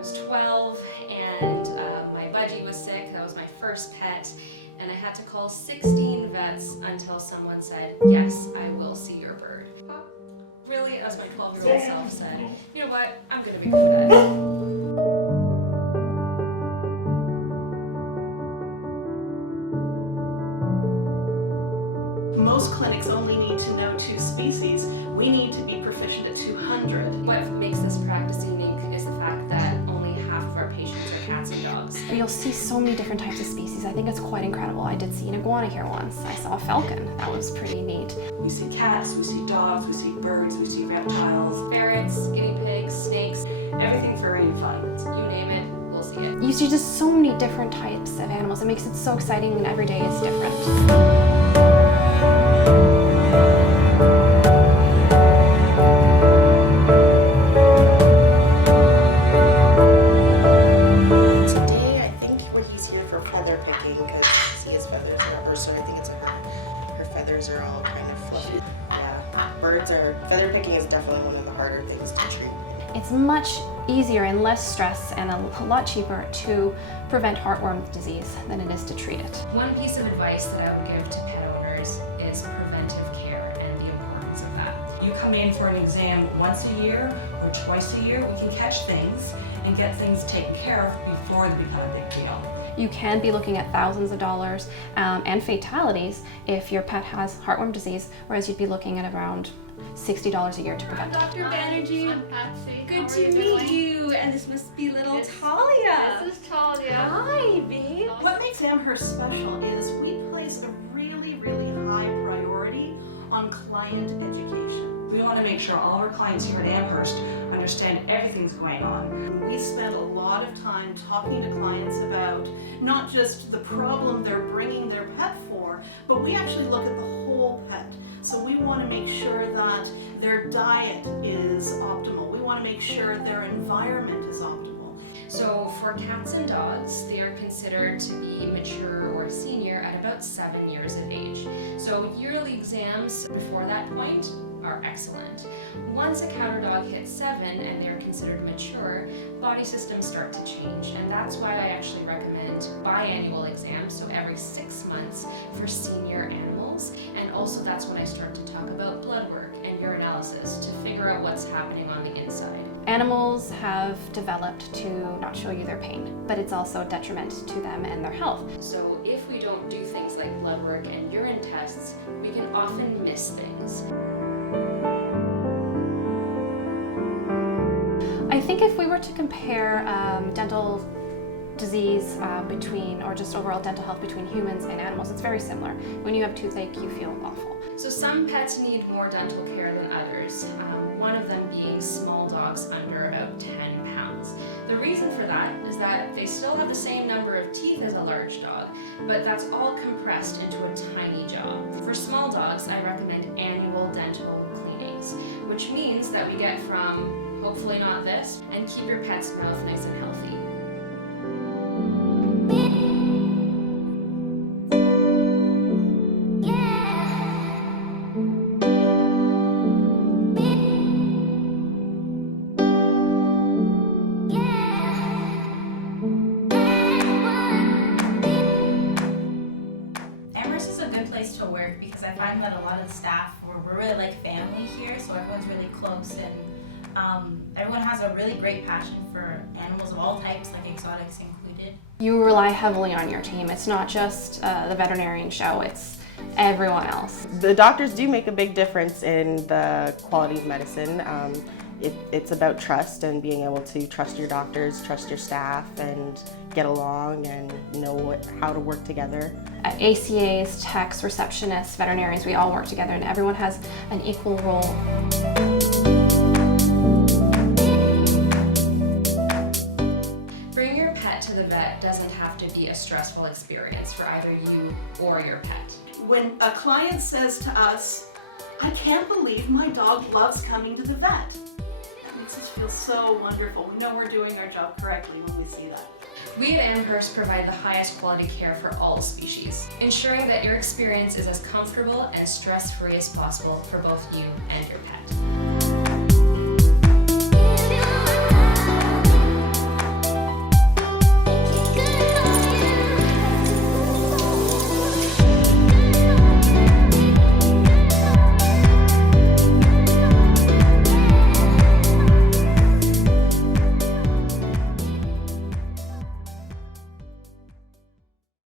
was 12 and my budgie was sick. That was my first pet. And I had to call 16 vets until someone said, yes, I will see your bird. Really, as my 12-year-old self said, you know what, I'm gonna be good at it. Most clinics only need to know 2 species. We need to be proficient at 200. What makes this practice unique is the fact that only half of our patients are cats and dogs. You'll see so many different types of species. I think it's quite incredible. I did see an iguana here once. I saw a falcon. That was pretty neat. We see cats, we see dogs, we see birds, we see reptiles. Ferrets, guinea pigs, snakes, Everything furry and fun. you name it, we'll see it. You see just so many different types of animals. It makes it so exciting, and every day is different. Feather picking because see his feathers rubber, so I think it's her feathers are all kind of fluffy. Yeah, feather picking is definitely one of the harder things to treat. It's much easier and less stress and a lot cheaper to prevent heartworm disease than it is to treat it. One piece of advice that I would give to pet owners is preventive care and the importance of that. You come in for an exam once a year or twice a year, we can catch things and get things taken care of before they become a big deal. You can be looking at thousands of dollars and fatalities if your pet has heartworm disease, whereas you'd be looking at around $60 a year to prevent it. Dr. Banerjee, I'm Patsy. good How to are meet doing? you. And this must be little Talia. This is Talia. Hi, babe. What makes Amherst special is we place a really, really high priority on client education. We want to make sure all our clients here at Amherst understand everything's going on. We spend a lot of time talking to clients about not just the problem they're bringing their pet for, but we actually look at the whole pet. So we want to make sure that their diet is optimal. We want to make sure their environment is optimal. So for cats and dogs, they are considered to be mature or senior at about 7 years of age. So yearly exams before that point are excellent. Once a cat or dog hits 7 and they're considered mature, body systems start to change, and that's why I actually recommend biannual exams, so every 6 months for senior animals. And also that's when I start to talk about blood work and urinalysis to figure out what's happening on the inside. Animals have developed to not show you their pain, but it's also a detriment to them and their health. So if we don't do things like blood work and urine tests, we can often miss things. I think if we were to compare dental disease or just overall dental health between humans and animals, it's very similar. When you have toothache, you feel awful. So some pets need more dental care than others, one of them being small dogs under about 10 pounds. The reason for that is that they still have the same number of teeth as a large dog, but that's all compressed into a tiny jaw. For small dogs, I recommend annual dental cleanings, which means that we get from hopefully not this, and keep your pet's mouth nice and healthy. Amherst is a good place to work because I find that a lot of the staff, we're really like family here, so everyone's really close, and everyone has a really great passion for animals of all types, like exotics included. You rely heavily on your team. It's not just the veterinarian show, it's everyone else. The doctors do make a big difference in the quality of medicine. It's about trust and being able to trust your doctors, trust your staff, and get along and know how to work together. ACAs, techs, receptionists, veterinarians, we all work together and everyone has an equal role. Bringing your pet to the vet doesn't have to be a stressful experience for either you or your pet. When a client says to us, I can't believe my dog loves coming to the vet, that makes us feel so wonderful. We know we're doing our job correctly when we see that. We at Amherst provide the highest quality care for all species, ensuring that your experience is as comfortable and stress-free as possible for both you and your pet.